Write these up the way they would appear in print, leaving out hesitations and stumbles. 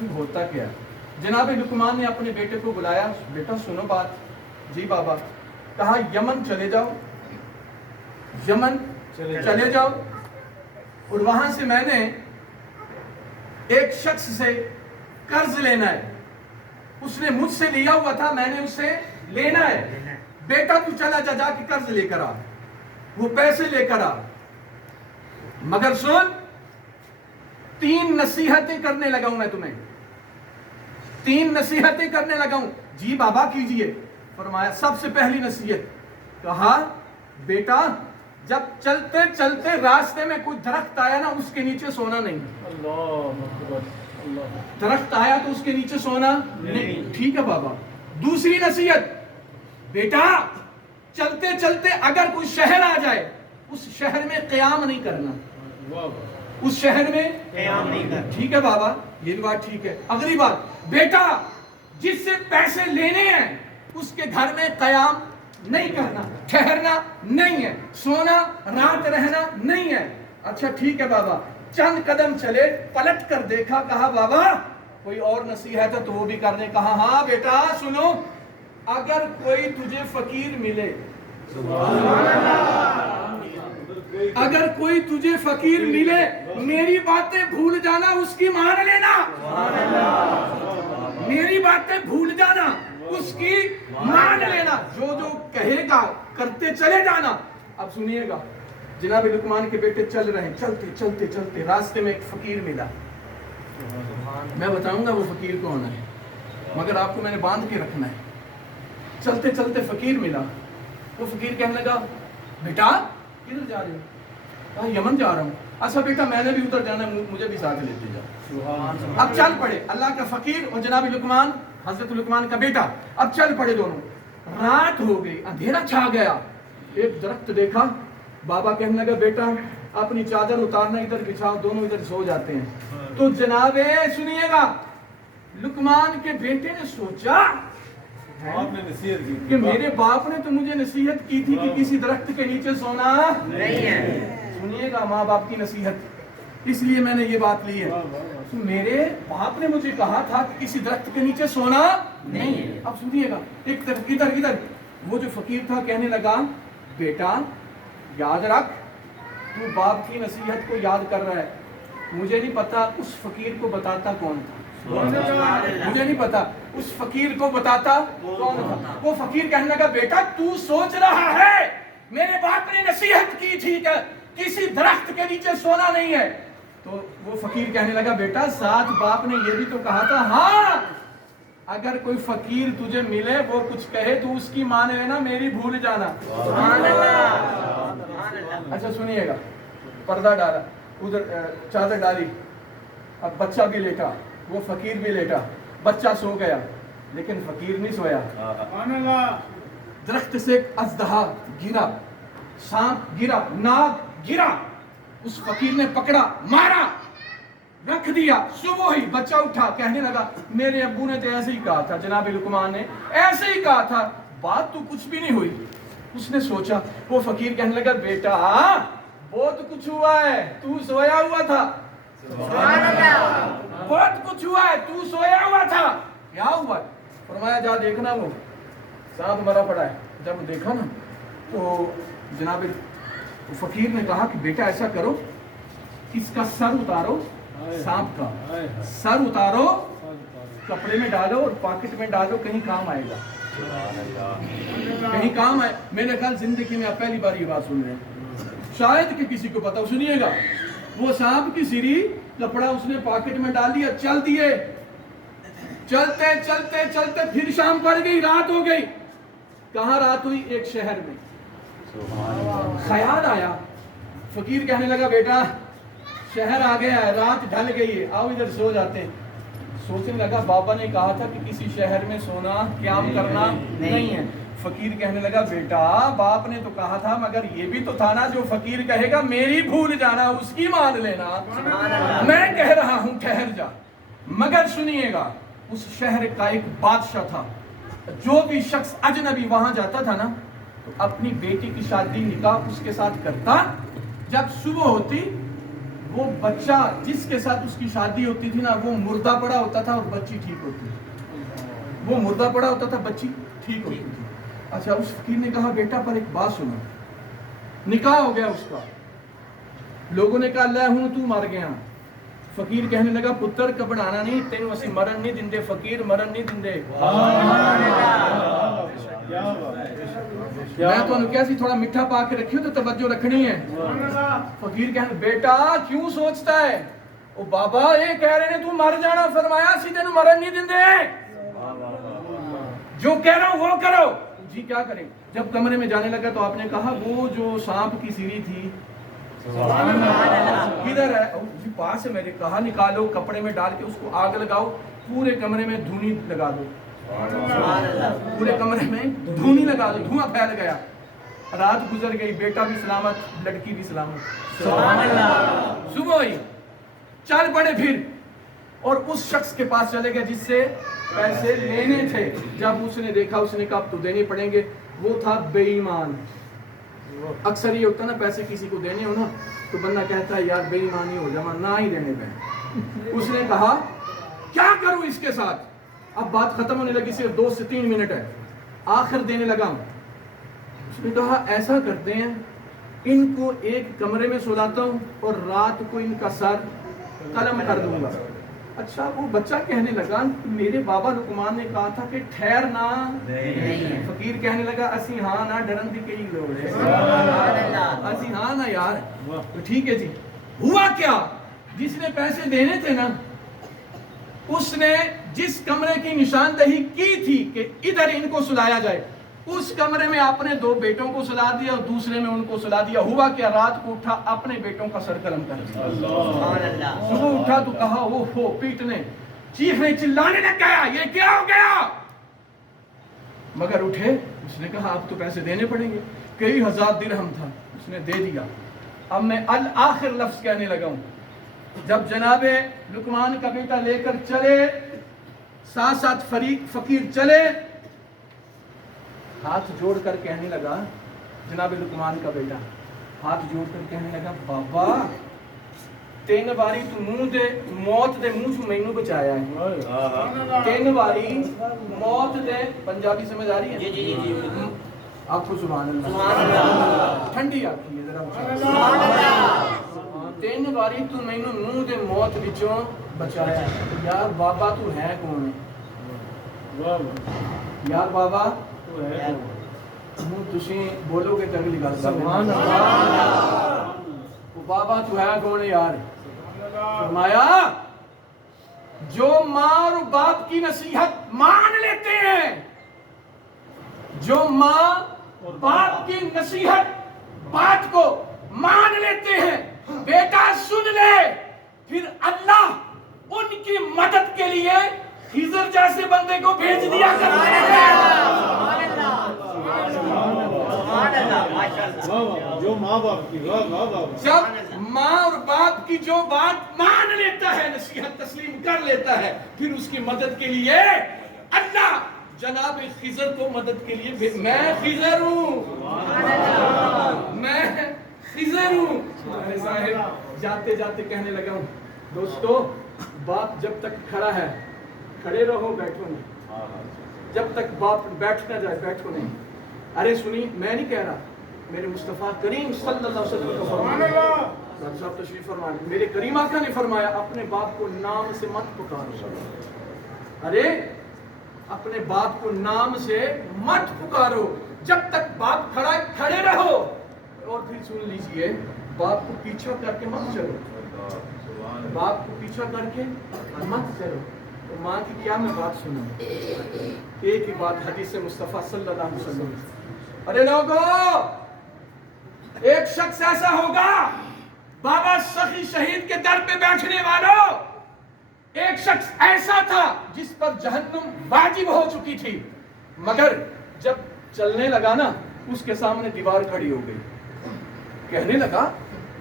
اصل ہوتا کیا ہے؟ جناب لقمان نے اپنے بیٹے کو بلایا، بیٹا سنو بات. جی بابا. کہا یمن چلے جاؤ، یمن چلے جاؤ، اور وہاں سے میں نے ایک شخص سے قرض لینا ہے. اس نے مجھ سے لیا ہوا تھا، میں نے اسے لینا ہے. بیٹا تو چلا جا کے قرض لے کر آ، وہ پیسے لے کر آ. مگر سن، 3 نصیحتیں کرنے لگا ہوں میں تمہیں، 3 نصیحتیں کرنے لگا ہوں. جی بابا کیجئے. فرمایا سب سے پہلی نصیحت، کہا بیٹا جب چلتے چلتے راستے میں کوئی درخت آیا نا، اس کے نیچے سونا نہیں. درخت آیا تو اس کے نیچے سونا نہیں. ٹھیک ہے بابا. دوسری نصیحت، بیٹا چلتے چلتے اگر کوئی شہر آ جائے، اس شہر میں قیام نہیں کرنا، اس شہر میں قیام نہیں کرنا. ٹھیک ہے بابا، یہ بھی بات ٹھیک ہے. اگلی بات، بیٹا جس سے پیسے لینے ہیں اس کے گھر میں قیام نہیں کرنا، ٹھہرنا نہیں ہے، سونا رات رہنا نہیں ہے. اچھا ٹھیک ہے بابا. چند قدم چلے، پلٹ کر دیکھا، کہا بابا کوئی اور نصیحت ہے تو وہ بھی کرنے. کہا ہاں بیٹا سنو، اگر کوئی تجھے فقیر ملے، اگر کوئی تجھے فقیر ملے، میری باتیں بھول جانا، اس کی مان لینا. میری باتیں بھول جانا، اس کی مان لینا. جو جو کہے گا کرتے چلے جانا. اب سنیے گا، جناب لقمان کے بیٹے چل رہے ہیں، چلتے چلتے چلتے راستے میں ایک فقیر ملا. میں بتاؤں گا وہ فقیر کون ہے، مگر آپ کو میں نے باندھ کے رکھنا ہے. چلتے چلتے فقیر ملا. وہ فقیر کہنے لگا بیٹا کدھر جا رہے ہو؟ کہا یمن جا رہا ہوں. اچھا بیٹا میں نے بھی ادھر جانا ہے، مجھے بھی ساتھ لیتے جا. اب چل پڑے اللہ کا فقیر اور جناب لقمان حضرت لقمان کا بیٹا. اب چل پڑے دونوں. رات ہو گئی، اندھیرا چھا گیا. ایک درخت دیکھا. بابا کہنے لگا بیٹا اپنی چادر اتارنا، ادھر بچھاؤ. دونوں ادھر سو جاتے ہیں. تو جناب سنیے گا، لقمان کے بیٹے نے سوچا کہ میرے باپ نے تو مجھے نصیحت کی تھی کہ کسی درخت کے نیچے سونا نہیں ہے. سنیے گا ماں باپ کی نصیحت، اس لیے میں نے یہ بات لی ہے. میرے باپ نے مجھے کہا تھا کہ کسی درخت کے نیچے سونا نہیں ہے. اب سنیے گا، ایک طرف ادھر وہ جو فقیر تھا کہنے لگا بیٹا یاد رکھ، تو باپ کی نصیحت کو یاد کر رہا ہے. مجھے نہیں پتا اس فقیر کو بتاتا کون تھا، مجھے نہیں پتا اس فقیر کو بتاتا کون تھا. وہ فقیر کہنے لگا بیٹا تو سوچ رہا ہے میرے باپ نے نصیحت کی تھی کہ کسی درخت کے نیچے سونا نہیں ہے. تو وہ فقیر کہنے لگا بیٹا ساتھ باپ نے یہ بھی تو کہا تھا ہاں اگر کوئی فقیر تجھے ملے وہ کچھ کہے تو اس کی مان لینا، میری بھول جانا. اچھا سنیے گا، پردہ ڈالا، ادھر چادر ڈالی. اب بچہ بھی لیٹا، وہ فقیر بھی لیٹا. بچہ سو گیا لیکن فقیر نہیں سویا. درخت سے ایک اژدہا گرا، سانپ گرا، ناگ گرا. اس فقیر نے پکڑا، مارا، رکھ دیا. صبح ہی بچہ اٹھا، کہنے لگا میرے ابو نے تو ایسے ہی کہا تھا، جناب لقمان نے ایسے ہی کہا تھا، بات تو کچھ بھی نہیں ہوئی. اس نے سوچا. وہ فقیر کہنے لگا بیٹا بہت کچھ ہوا ہے، تو سویا ہوا تھا. بہت کچھ ہوا ہے، تو سویا ہوا تھا. کیا ہوا؟ فرمایا جا دیکھنا وہ سانپ مرا پڑا ہے. جب دیکھا نا تو جناب فقیر نے کہا کہ بیٹا ایسا کرو، اس کا سر اتارو، سانپ کا سر اتارو، کپڑے میں ڈالو اور پاکٹ میں ڈالو، کہیں کام آئے گا، کہیں کام آئے. میں نے کہا زندگی میں آپ پہلی بار یہ بات سن رہے ہیں، شاید کہ کسی کو پتا. سنیے گا، وہ سانپ کی سری کپڑا اس نے پاکٹ میں ڈال دیا، چل دیے. چلتے چلتے چلتے پھر شام پڑ گئی، رات ہو گئی. کہاں رات ہوئی؟ ایک شہر میں. خیال آیا، فقیر کہنے لگا بیٹا شہر آ گیا ہے، رات ڈھل گئی ہے، آؤ ادھر سو جاتے ہیں. سوچنے لگا بابا نے کہا تھا کہ کسی شہر میں سونا قیام کرنا نہیں ہے. فقیر کہنے لگا بیٹا باپ نے تو کہا تھا، مگر یہ بھی تو تھا نا جو فقیر کہے گا میری بھول جانا، اس کی مان لینا. میں کہہ رہا ہوں ٹھہر جا. مگر سنیے گا، اس شہر کا ایک بادشاہ تھا. جو بھی شخص اجنبی وہاں جاتا تھا نا تو اپنی بیٹی کی شادی نکاح اس کے ساتھ کرتا. جب صبح ہوتی وہ بچہ جس کے ساتھ اس کی شادی ہوتی تھی نا وہ مردہ پڑا ہوتا تھا اور بچی ٹھیک ہوتی تھی. وہ مردہ پڑا ہوتا تھا, بچی ٹھیک ہوتی تھی. اچھا اس فقیر نے کہا بیٹا پر ایک بات سنو. نکاح ہو گیا اس کا, لوگوں نے کہا لے ہوں تو مر گیا. فقیر کہنے لگا پتر کبڑانا نہیں, تینوں اسی مرن نہیں دندے, فقیر مرن نہیں دندے. میں تو کیا سی تھوڑا میٹھا پا کے رکھی ہو تو توجہ رکھنی ہے. فقیر کہنے بیٹا کیوں سوچتا ہے؟ او بابا یہ کہہ رہے ہیں تو مر جانا, فرمایا سی تینوں مرن نہیں دندے, جو کہہ رہا ہوں وہ کرو. جی کیا کریں؟ جب کمرے میں جانے لگا تو آپ نے کہا وہ جو سانپ کی سیڑھی تھی کدھر ہے؟ جی پاس ہے. میں نے کہا نکالو, کپڑے میں ڈال کے اس کو آگ لگاؤ, پورے کمرے میں دھونی لگا دو. پورے کمرے میں دھونی لگا دو, دھواں پھیل گیا. رات گزر گئی, بیٹا بھی سلامت, لڑکی بھی سلامت. صبح ہوئی, چل پڑے پھر اور اس شخص کے پاس چلے گئے جس سے پیسے لینے تھے. جب اس نے دیکھا اس نے کہا تو دینے پڑیں گے. وہ تھا بے ایمان. اکثر یہ ہوتا نا پیسے کسی کو دینے ہو نا تو بندہ کہتا ہے یار بے ایمانی ہو جا, نہ ہی دینے پہ. اس نے کہا کیا کروں اس کے ساتھ؟ اب بات ختم ہونے لگی, صرف 2 سے 3 منٹ ہے. آخر دینے لگا. اس نے کہا ایسا کرتے ہیں ان کو ایک کمرے میں سلاتا ہوں اور رات کو ان کا سر قلم کر دوں گا. اچھا وہ بچہ کہنے لگا میرے بابا لقمان نے کہا تھا کہ ٹھہرنا. فقیر کہنے لگا اسی ہاں نہ ڈرن دی کئی لوگ ہے, اسی ہاں نہ یار. تو ٹھیک ہے جی. ہوا کیا, جس نے پیسے دینے تھے نا اس نے جس کمرے کی نشاندہی کی تھی کہ ادھر ان کو سلایا جائے, اس کمرے میں اپنے 2 بیٹوں کو سلا دیا اور دوسرے میں ان کو سلا دیا. ہوا کیا, رات کو اٹھا اپنے بیٹوں کا سر قلم کر دیا. صبح اٹھا تو کہا وہ ہو پیٹنے چیخنے چلانے لگ گیا, یہ کیا ہو گیا؟ مگر اٹھے, اس نے کہا اب تو پیسے دینے پڑیں گے. کئی ہزار درہم تھا, اس نے دے دیا. اب میں الآخر لفظ کہنے لگا ہوں. جب جناب لقمان کا بیٹا لے کر چلے, ساتھ ساتھ فقیر چلے, ہاتھ جوڑ کر کہنے لگا, جناب لقمان کا بیٹا ہاتھ جوڑ کر کہنے لگا بابا 3 باری تو منہ دے موت دے منہ چ مینوں بچایا ہے. 3 باری موت دے, پنجابی سمجھ آ رہی ہے؟ جی. آپ کو سبحان اللہ ٹھنڈی آتی ہے ذرا. سبحان اللہ. 3 باری تو مینوں منہ دے موت وچوں بچایا. یار بابا تو ہے کون ہے؟ یار بابا تسی بولو گے تگلی گل. سبحان اللہ. بابا تو ہے کون یار؟ فرمایا جو ماں اور باپ کی نصیحت مان لیتے ہیں, جو ماں باپ کی نصیحت بات کو مان لیتے ہیں, بیٹا سن لے, پھر اللہ ان کی مدد کے لیے خضر جیسے بندے کو بھیج دیا کرتا ہے. جو ماں باپ کی جب ماں اور باپ کی جو بات مان لیتا ہے, نصیحت تسلیم کر لیتا ہے, پھر اس کی مدد کے لیے اللہ جناب خضر کو مدد کے لیے میں خضر ہوں, میں خضر ہوں. جاتے جاتے کہنے لگا ہوں دوستو باپ جب تک کھڑا ہے کھڑے رہو, بیٹھو نہیں. جب تک باپ بیٹھ نہ جائے بیٹھو نہیں. ارے سنی, میں نہیں کہہ رہا, میرے مصطفیٰ کریم صلی اللہ علیہ وسلم کا فرمان. صاحب تشریف فرمائیں. میرے کریم آقا نے فرمایا اپنے باپ کو نام سے مت پکارو. ارے اپنے باپ کو نام سے مت پکارو, جب تک باپ کھڑا ہے کھڑے رہو. اور پھر سن لیجئے, باپ کو پیچھا کر کے مت چلو, باپ کو پیچھا کر کے مت چلو. تو ماں کی کیا میں بات سنوں, ایک ہی بات حدیث مصطفیٰ صلی اللہ علیہ وسلم. ارے لوگو ایک شخص ایسا ہوگا, بابا سخی شہید کے در پہ بیٹھنے والوں, ایک شخص ایسا تھا جس پر جہنم واجب ہو چکی تھی, مگر جب چلنے لگا نا اس کے سامنے دیوار کھڑی ہو گئی. کہنے لگا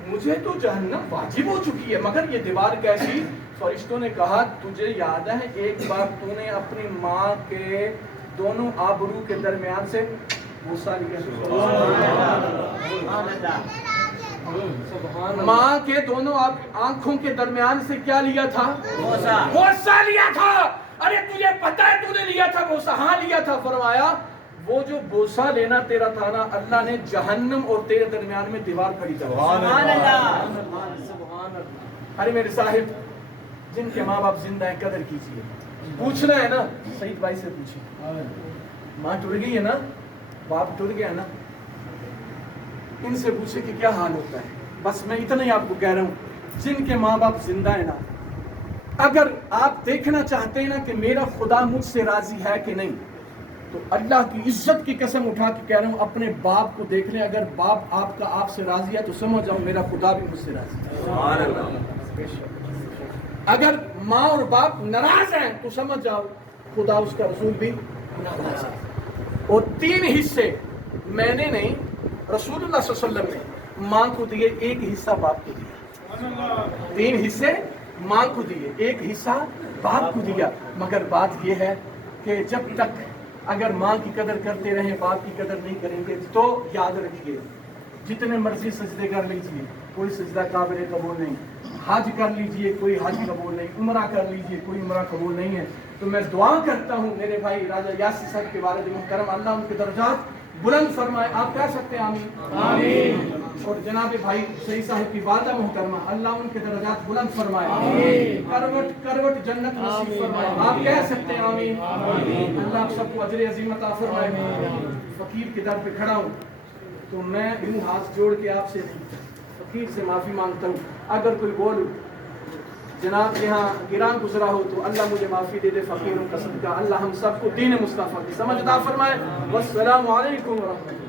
مجھے تو جہنم واجب ہو چکی ہے مگر یہ دیوار کیسی؟ فرشتوں نے کہا تجھے یاد ہے ایک بار تو نے اپنی ماں کے دونوں آبرو کے درمیان سے بوسہ لیا, ماں کے دونوں آنکھوں کے درمیان سے کیا لیا تھا؟ بوسہ لیا تھا. ارے تجھے پتہ ہے تو نے لیا تھا بوسہ؟ ہاں لیا تھا. فرمایا وہ جو بوسہ لینا تیرا تھا نا، اللہ نے جہنم اور تیرے درمیان میں دیوار کھڑی کر دی. سبحان اللہ. ارے میرے صاحب، جن کے ماں باپ زندہ ہیں قدر کیجیے. پوچھنا ہے نا، سعید بھائی سے پوچھیے. ماں ٹر گئی ہے نا، باپ ٹر گیا نا، ان سے پوچھے کہ کیا حال ہوتا ہے. بس میں اتنا ہی آپ کو کہہ رہا ہوں، جن کے ماں باپ زندہ ہیں نا، اگر آپ دیکھنا چاہتے ہیں نا کہ میرا خدا مجھ سے راضی ہے کہ نہیں، تو اللہ کی عزت کی قسم اٹھا کے کہہ رہا ہوں، اپنے باپ کو دیکھ لیں. اگر باپ آپ کا آپ سے راضی ہے تو سمجھ جاؤ میرا خدا بھی مجھ سے راضی ہے. سبحان اللہ. اگر ماں اور باپ ناراض ہیں تو سمجھ جاؤ خدا اس کا رسول بھی ناراض ہے. اور 3 حصے میں نے نہیں، رسول اللہ صلی اللہ علیہ وسلم نے ماں کو دیے، 1 حصہ باپ کو دیا. 3 حصے ماں کو دیے، 1 حصہ باپ کو دیا. مگر بات یہ ہے کہ جب تک اگر ماں کی قدر کرتے رہیں باپ کی قدر نہیں کریں گے تو یاد رکھیے، جتنے مرضی سجدے کر لیجئے کوئی سجدہ قابل قبول نہیں. حج کر لیجئے کوئی حج قبول نہیں. عمرہ کر لیجئے کوئی عمرہ قبول نہیں ہے. تو میں دعا کرتا ہوں میرے بھائی راجہ یاسر صاحب کے والد محترم، اللہ ان کے درجات بلند فرمائے. آپ کہہ سکتے ہیں آمین؟ آمین. اور جناب بھائی سعید صاحب کی والدہ محترمہ، اللہ ان کے درجات بلند فرمائے. آمین. کروٹ کروٹ جنت نصیب فرمائے. آپ کہہ سکتے ہیں آمین؟ آمین. اللہ آپ سب کو اجر عظیم عطا فرمائے. فقیر کے در پہ کھڑا ہوں تو میں یوں ہاتھ جوڑ کے آپ سے فقیر سے معافی مانگتا ہوں. اگر کوئی بول جناب یہاں گراں گزرا ہو تو اللہ مجھے معافی دے دے. فقیروں کا صدقہ اللہ ہم سب کو دین مصطفیٰ کی سمجھ عطا فرمائے. والسلام علیکم ورحمۃ اللہ.